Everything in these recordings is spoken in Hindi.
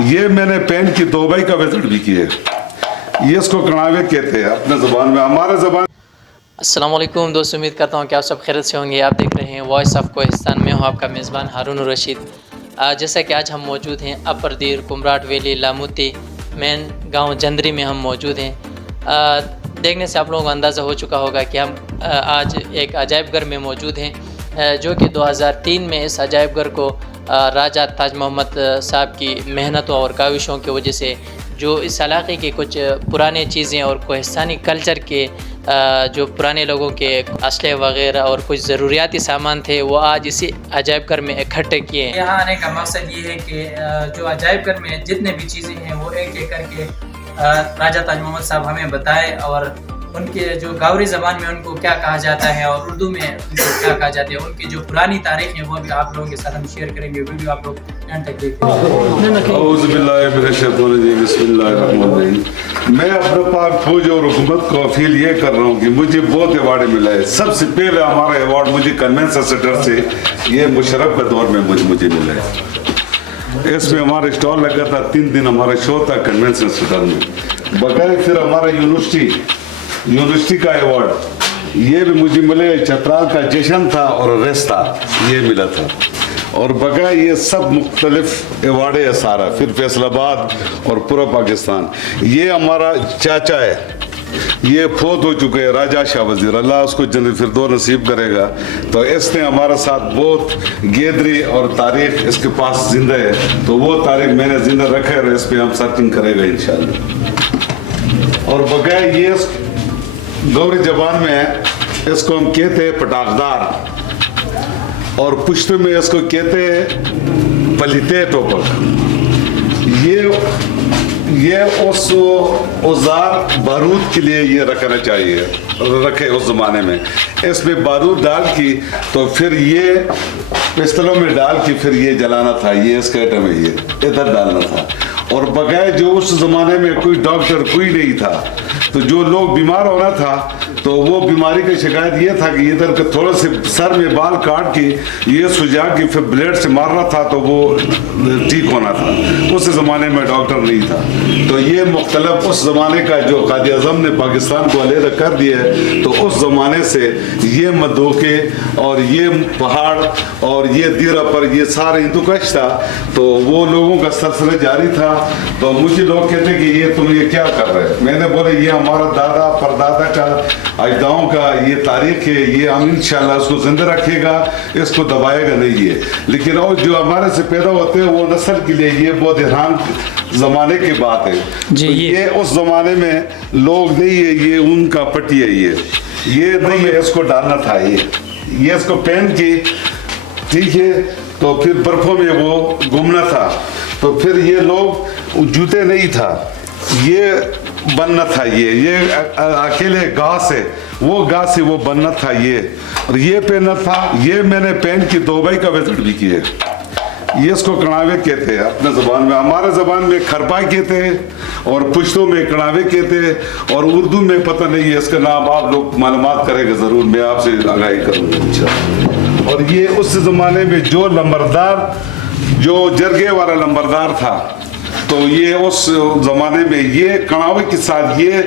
ये मैंने पेन की दुबई का विजिट भी किया। ये इसको कणावे कहते हैं अपने ज़बान में, हमारे ज़बान। अस्सलाम वालेकुम दोस्तों, उम्मीद करता हूँ कि आप सब खैरियत से होंगे। आप देख रहे हैं वॉइस ऑफ कोहिस्तान में हूँ आपका मेज़बान हारून रशीद। जैसा कि आज हम मौजूद हैं अपर दीर कुमराट वैली लामुती मेन गांव जंदरी में हम मौजूद हैं। देखने से आप लोगों को अंदाज़ा हो चुका होगा कि हम आज एक अजायब घर में मौजूद हैं, जो कि 2003 में इस अजायब घर को राजा ताज मोहम्मद साहब की मेहनतों और काविशों की वजह से जो इस इलाके की कुछ पुराने चीज़ें और कोहिस्तानी कल्चर के जो पुराने लोगों के असले वगैरह और कुछ ज़रूरियाती सामान थे वो आज इसी अजायब घर में इकट्ठे किए हैं। यहाँ आने का मकसद ये है कि जो अजायब घर में जितने भी चीज़ें हैं वो एक एक करके राजा ताज मोहम्मद साहब हमें बताए और उनके जो गावरी ज़बान में उनको क्या कहा जाता है और उर्दू में उनको क्या कहा जाता है, उनकी जो पुरानी तारीख है वो भी आप लोगों के साथ हम शेयर करेंगे। वीडियो आप लोग एंड तक देखते हैं। मैं अपने पाक फौज और हुकूमत को अपील ये कर रहा हूँ कि मुझे बहुत अवार्ड मिला है। सबसे पहले हमारा अवार्ड मुझे कन्वेंशन सेंटर से ये मुशर्रफ के दौर में मुझे मिला है। इसमें हमारा स्टॉल लगा था, 3 दिन हमारा शो था कन्वेंशन सेंटर में। बकाया फिर हमारा यूनिवर्सिटी का अवार्ड ये भी मुझे मिले। चतराल का जश्न था और रेस्ता ये मिला था। और बगैर ये सब मुख्तलिफ अवार्ड है सारा। फिर फैसलाबाद और पूरा पाकिस्तान। ये हमारा चाचा है, ये फौत हो चुके हैं, राजा शाह वजीर, अल्लाह उसको जन्नत फिरदौस नसीब करेगा। तो इसने हमारे साथ बहुत गेदरी और तारीख इसके पास जिंदा है, तो वो तारीख मैंने जिंदा रखा है। इस पर हम सर्चिंग करेगा इंशाल्लाह। और बगैर ये गौरी जबान में इसको हम कहते हैं पटाखदार और पुश्तो में इसको कहते हैं पलिते टोपक। ये उस औजार बारूद के लिए ये रखना चाहिए, रखे उस ज़माने में। इसमें बारूद डाल की तो फिर ये पिस्तलों में डाल के फिर ये जलाना था। ये इसके आइटम में ये इधर डालना था। और बगैर जो उस ज़माने में कोई डॉक्टर कोई नहीं था, तो जो लोग बीमार होना था तो वो बीमारी की शिकायत ये था कि इधर के थोड़ा से सर में बाल काट के ये सुझा के फिर ब्लेड से मारना था तो वो ठीक होना था। उस ज़माने में डॉक्टर नहीं था। तो ये मुख्तलिफ उस ज़माने का जो कायद आज़म ने पाकिस्तान को अलहदा कर दिया है, तो उस ज़माने से ये मदोके और ये पहाड़ और ये दीरा पर ये सारे हिंदुकश था, तो वो लोगों का सिलसिला जारी था। तो मुझे लोग कहते कि ये तुम ये क्या कर रहे हैं। मैंने बोले ये हमारा दादा परदादा का अजदाओं का ये तारीख है, ये हम इंशाल्लाह उसको जिंदा रखेगा, इसको दबाएगा नहीं है। लेकिन और जो हमारे से पैदा होते हैं वो नस्ल के लिए ये बहुत हैरान ज़माने की बात है जी। तो ये उस ज़माने में लोग नहीं है, ये उनका पट्टी है, ये नहीं है, इसको डालना था। ये इसको पहन के ठीक है, तो फिर बर्फों में वो घूमना था। तो फिर ये लोग जूते नहीं था, ये बनना था। ये अकेले घास है, वो घास से वो बनना था ये, और ये पहनना था। ये मैंने पेन की दुबई का विजिट भी किया। ये इसको कणावे कहते हैं अपने ज़बान में, हमारे ज़बान में खरपा कहते हैं और पुश्तो में कणावे कहते हैं और उर्दू में पता नहीं है इसका नाम। आप लोग मालूमात करेंगे ज़रूर, मैं आपसे आगाही करूँगा इंशाअल्लाह। और ये उस ज़माने में जो लंबरदार, जो जरगे वाला लंबरदार था, तो ये उस ज़माने में ये कणावे के साथ ये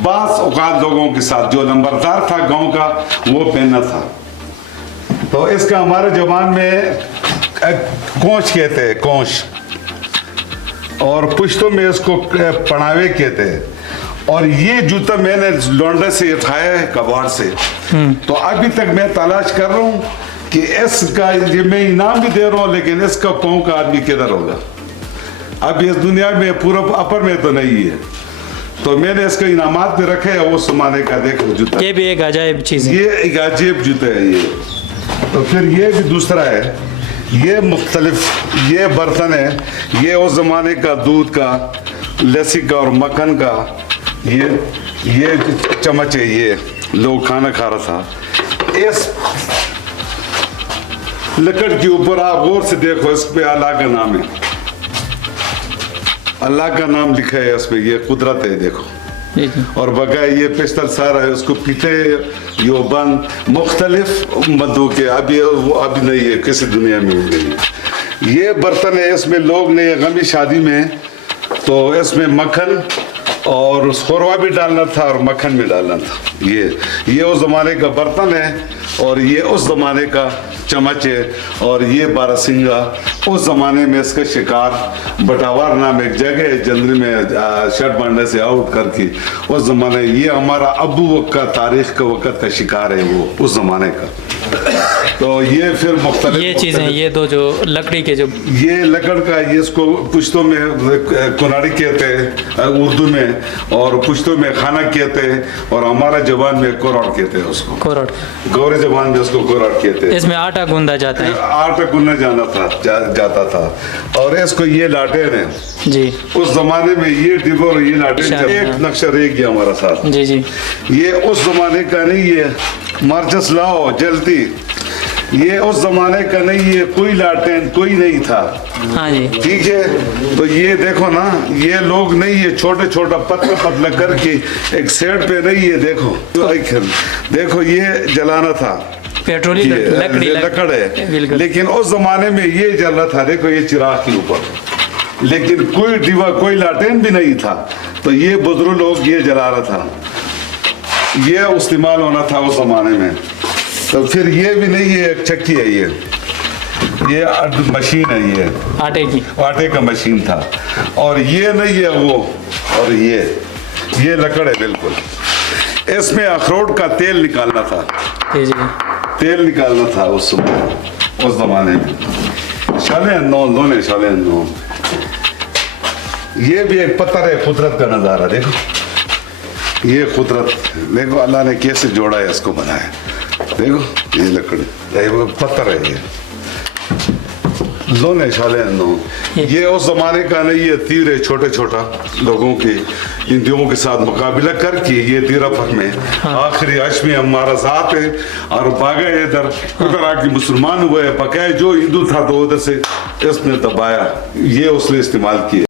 बास औकात लोगों के साथ जो नंबरदार था गांव का वो पहनना था। तो इसका हमारे ज़बान में कोंच कहते हैं, कोंच, और पुश्तो में इसको पनावे कहते हैं। और ये जूता मैंने लौंडे से उठाया है, कबाड़ से। तो अभी तक मैं तलाश कर रहा हूँ कि इसका मैं इनाम भी दे रहा हूँ, लेकिन इसका पाँव का आदमी किधर होगा। अब इस दुनिया में पूरा अपर में तो नहीं है, तो मैंने इसका इनामात में रखे है उस जमाने का। देखो जूता, ये भी एक अजायब चीज़ है, ये एक अजीब जूता है ये। तो फिर ये भी दूसरा है, ये मुख्तलिफ ये बर्तन है, ये उस जमाने का दूध का, लस्सी का और मक्खन का ये चम्मच है। ये लोग खाना खा रहा था। इस लकड़ के ऊपर आप गौर से देखो, इस पे अल्लाह का नाम है, अल्लाह का नाम लिखा है इस पे, ये कुदरत है देखो। और बगैर ये पिस्टल सारा है, उसको पीते योबन मुख्तलिफ मदों के। अभी वो अभी नहीं है, किसी दुनिया में भी नहीं। ये बर्तन है, इसमें लोग ने गमी शादी में तो इसमें मक्खन और शोरवा भी डालना था और मक्खन भी डालना था। ये उस ज़माने का बर्तन है और ये उस ज़माने का चम्मच है और ये बारहसिंगा उस ज़माने में इसका शिकार बटावार नाम एक जगह है जल्दी में शर्ट बांधने से आउट करके उस ज़माने ये हमारा अबू वक्त का तारीख का वक़्त का शिकार है वो उस ज़माने का। तो ये फिर मुख्तलिफ ये चीज़ें, ये दो जो लकड़ी के जो ये लकड़ का ये इसको पुश्तों में कुनाड़ी कहते हैं उर्दू में और पुश्तों में खाना कहते हैं और हमारा जबान में कोराट कहते हैं उसको। कोरट, गौरी जबान में उसको कोराट कहते हैं। इसमें आटा गूंदा जाता है। आटा गूंदा जाता था और इसको ये लाटेन है जी उस जमाने में ये डिब्बा और ये लाटेन एक नक्शा रह गया हमारा साथ। जी जी, ये उस जमाने का नहीं है मार्चस लाओ जलती, ये उस जमाने का नहीं है, कोई लाटेन कोई नहीं था। हाँ जी, ठीक है। तो ये देखो ना, ये लोग नहीं है छोटे छोटा पतला पतला करके एक सेट पे नहीं है, देखो ये जलाना था, पेट्रोली ये लकड़ी लकड़ है, बिल्कुल। लेकिन उस जमाने में ये जल रहा था, देखो ये चिराग के ऊपर, लेकिन कोई दीवा कोई लाटेन भी नहीं था। तो ये बुजुर्ग लोग ये जला रहा था, ये इस्तेमाल होना था उस जमाने में। तो फिर ये भी नहीं है, एक चक्की है ये मशीन है, ये आटे का मशीन था और ये नहीं है वो, और ये लकड़ है बिल्कुल। इसमें अखरोट का तेल निकालना था, तेल निकालना था उस जमाने में। शाले ये भी एक पत्थर है, कुदरत का नज़ारा देखो, ये कुदरत देखो अल्लाह ने कैसे जोड़ा है, इसको बनाया देखो, ये लकड़ी वो पत्थर है, ये लोने शाले ये उस जमाने का नहीं, ये तीर है छोटे छोटा लोगों के हिंदुओं के साथ मुकाबला करके ये तीरफक में आखिरी अश में हमारा जात है और भागा इधर उधर आके मुसलमान हुए, बकाया जो हिंदू था तो उधर से इसने दबाया, ये उसने इस्तेमाल किया।